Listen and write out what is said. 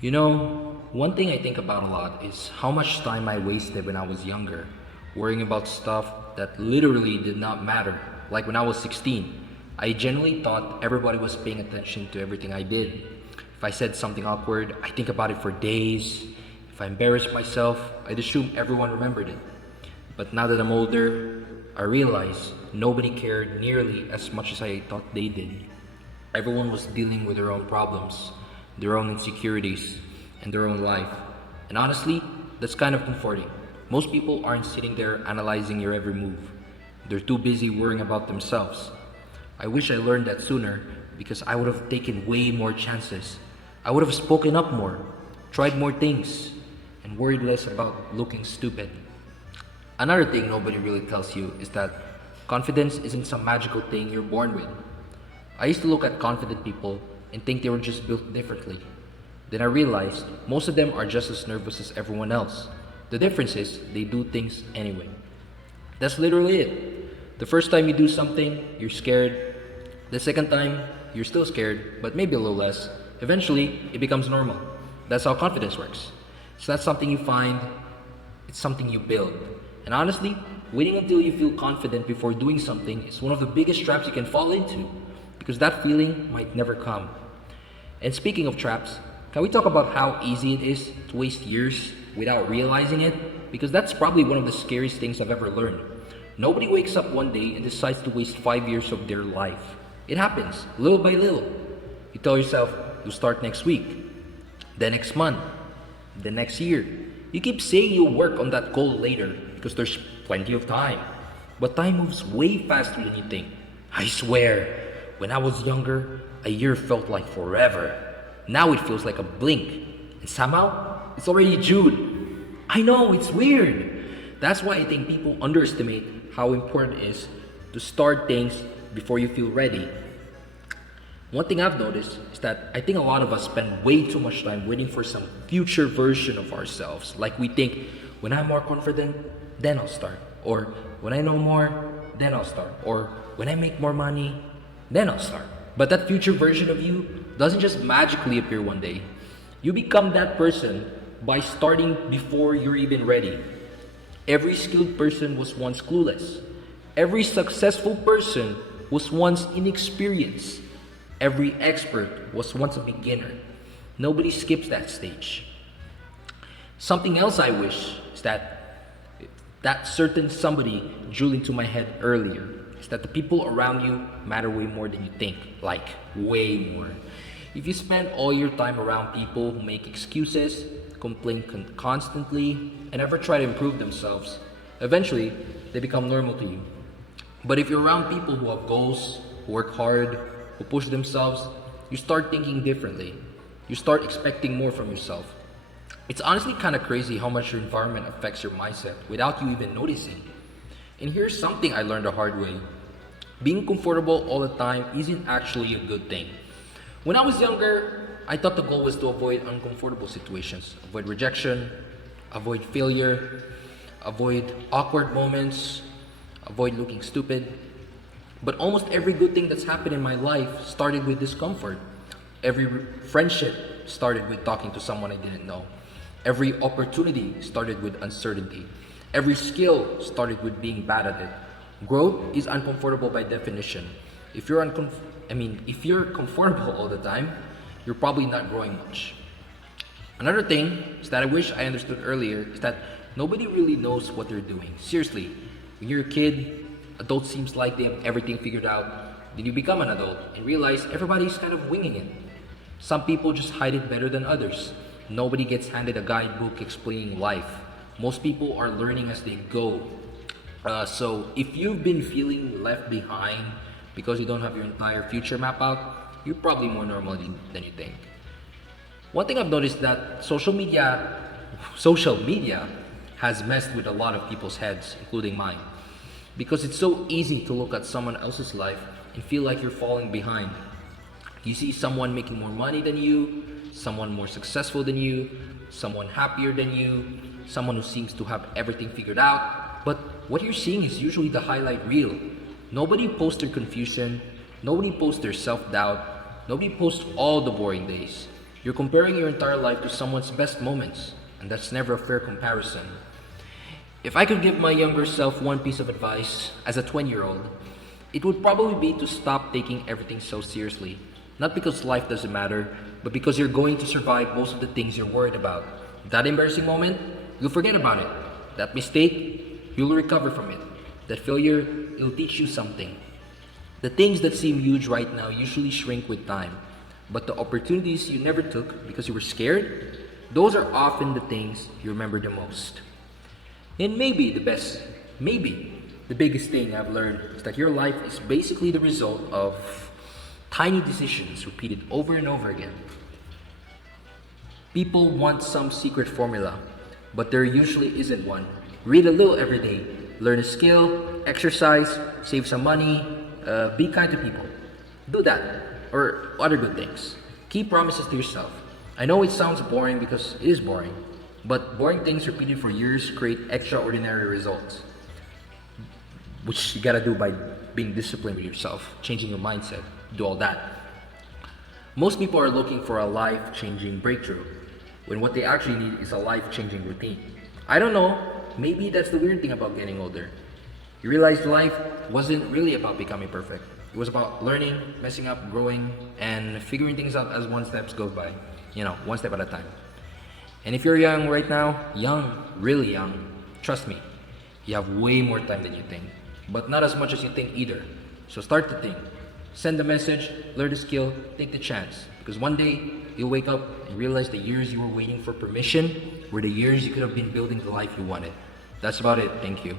One thing I think about a lot is how much time I wasted when I was younger, worrying about stuff that literally did not matter. Like when I was 16, I genuinely thought everybody was paying attention to everything I did. If I said something awkward, I think about it for days. If I embarrassed myself, I'd assume everyone remembered it. But now that I'm older, I realize nobody cared nearly as much as I thought they did. Everyone was dealing with their own problems, their own insecurities, and their own life. And honestly, that's kind of comforting. Most people aren't sitting there analyzing your every move. They're too busy worrying about themselves. I wish I learned that sooner because I would have taken way more chances. I would have spoken up more, tried more things, and worried less about looking stupid. Another thing nobody really tells you is that confidence isn't some magical thing you're born with. I used to look at confident people and think they were just built differently. Then I realized most of them are just as nervous as everyone else. The difference is they do things anyway. That's literally it. The first time you do something, you're scared. The second time, you're still scared, but maybe a little less. Eventually, it becomes normal. That's how confidence works. It's not something you find, it's something you build. And honestly, waiting until you feel confident before doing something is one of the biggest traps you can fall into because that feeling might never come. And speaking of traps, can we talk about how easy it is to waste years without realizing it? Because that's probably one of the scariest things I've ever learned. Nobody wakes up one day and decides to waste 5 years of their life. It happens, little by little. You tell yourself, you'll start next week, the next month, the next year. You keep saying you'll work on that goal later because there's plenty of time. But time moves way faster than you think. I swear, when I was younger, a year felt like forever. Now it feels like a blink. And somehow, it's already June. I know, it's weird. That's why I think people underestimate how important it is to start things before you feel ready. One thing I've noticed is that I think a lot of us spend way too much time waiting for some future version of ourselves. Like we think, when I'm more confident, then I'll start. Or when I know more, then I'll start. Or when I make more money, then I'll start. But that future version of you doesn't just magically appear one day. You become that person by starting before you're even ready. Every skilled person was once clueless. Every successful person was once inexperienced. Every expert was once a beginner. Nobody skips that stage. Something else I wish is that certain somebody drew into my head earlier is that the people around you matter way more than you think. Like, way more. If you spend all your time around people who make excuses, complain constantly, and never try to improve themselves, eventually they become normal to you. But if you're around people who have goals, who work hard, who push themselves, you start thinking differently. You start expecting more from yourself. It's honestly kind of crazy how much your environment affects your mindset without you even noticing. And here's something I learned the hard way. Being comfortable all the time isn't actually a good thing. When I was younger, I thought the goal was to avoid uncomfortable situations, avoid rejection, avoid failure, avoid awkward moments, avoid looking stupid. But almost every good thing that's happened in my life started with discomfort. Every friendship started with talking to someone I didn't know. Every opportunity started with uncertainty. Every skill started with being bad at it. Growth is uncomfortable by definition. If you're comfortable all the time, you're probably not growing much. Another thing is that I wish I understood earlier is that nobody really knows what they're doing. Seriously, when you're a kid, adult seems like they have everything figured out. Then you become an adult and realize everybody's kind of winging it. Some people just hide it better than others. Nobody gets handed a guidebook explaining life. Most people are learning as they go. So if you've been feeling left behind because you don't have your entire future map out, you're probably more normal than you think. One thing I've noticed that social media has messed with a lot of people's heads, including mine. Because it's so easy to look at someone else's life and feel like you're falling behind. You see someone making more money than you, someone more successful than you, someone happier than you, someone who seems to have everything figured out. But what you're seeing is usually the highlight reel. Nobody posts their confusion, nobody posts their self-doubt, nobody posts all the boring days. You're comparing your entire life to someone's best moments, and that's never a fair comparison. If I could give my younger self one piece of advice as a 20-year-old, it would probably be to stop taking everything so seriously. Not because life doesn't matter, but because you're going to survive most of the things you're worried about. That embarrassing moment, you'll forget about it. That mistake, you'll recover from it. That failure, it'll teach you something. The things that seem huge right now usually shrink with time, but the opportunities you never took because you were scared, those are often the things you remember the most. And maybe the biggest thing I've learned is that your life is basically the result of tiny decisions repeated over and over again. People want some secret formula, but there usually isn't one. Read a little every day, learn a skill, exercise, save some money, be kind to people. Do that, or other good things. Keep promises to yourself. I know it sounds boring because it is boring, but boring things repeated for years create extraordinary results, which you gotta do by being disciplined with yourself, changing your mindset, do all that. Most people are looking for a life-changing breakthrough, when what they actually need is a life-changing routine. I don't know, maybe that's the weird thing about getting older. You realize life wasn't really about becoming perfect. It was about learning, messing up, growing, and figuring things out as one step goes by. One step at a time. And if you're young right now, really young, trust me, you have way more time than you think. But not as much as you think either. So start to think. Send a message, learn the skill, take the chance. Because one day, you'll wake up and realize the years you were waiting for permission were the years you could have been building the life you wanted. That's about it. Thank you.